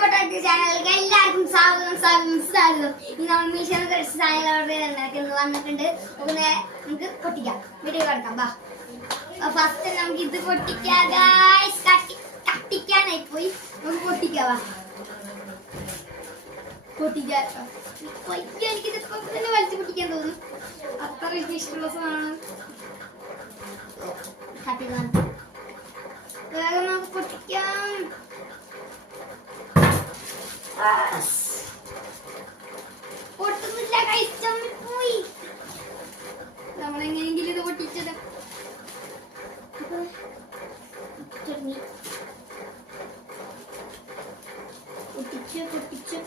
ചാനലിലേക്ക് എല്ലാവർക്കും സ്വാഗതം. ഇനി നമ്മൾ മീശോ സാധനങ്ങൾ വന്നിട്ടുണ്ട്. നമുക്ക് പൊട്ടിക്കാം, വീഡിയോ എടുക്കാം. ബാ, ഫസ്റ്റ് നമുക്ക് ഇത് പൊട്ടിക്കാം. കട്ടിക്കാനായി പോയി, നമുക്ക് പൊട്ടിക്കാം. എനിക്കിത് തന്നെ വലിച്ചു പൊട്ടിക്കാൻ തോന്നുന്നു. അത്ര ഇഷ്ടമുള്ള സാധനമാണ്. വേഗം നമുക്ക് പൊട്ടിക്കാം. പൊട്ടുന്നില്ല, പോയി. നമ്മളെങ്ങനെയെങ്കിലും ഇത് പൊട്ടിച്ചത്. പൊട്ടിച്ച്